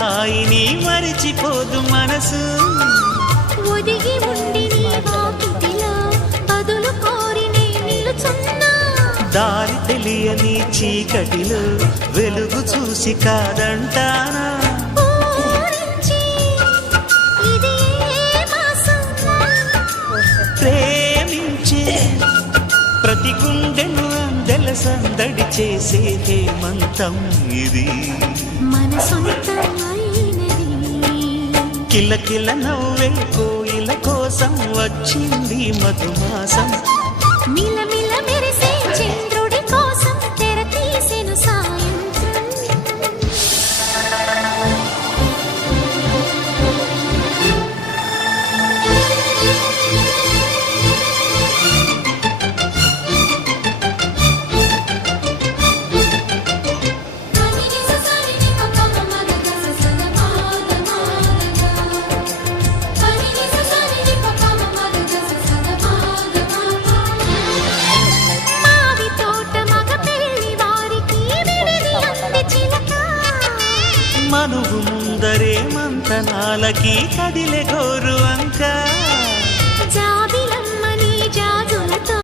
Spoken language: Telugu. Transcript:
హాయిని మరిచిపోదు మనసు. ఒదిగి ఉండి నీ వాకిటిలో బదులు కోరి నే నిలుచున్నా. దారి తెలియని చీకటిలో వెలుగు చూసి కాదంటానా. ప్రేమించే ప్రతి గుండెను అందెల సందడి చేసే హేమంతం ఇది. మన సొంతమైనది. కిలకిల నవ్వే కోయిల కోసం వచ్చింది మధుమాసం. మిలమిల మెరిసే చంద్రుడి కోసం తెర తీసెను సాయంత్రం. మనువు ముందరే మంతనాలకి కదిలే గోరు అంక.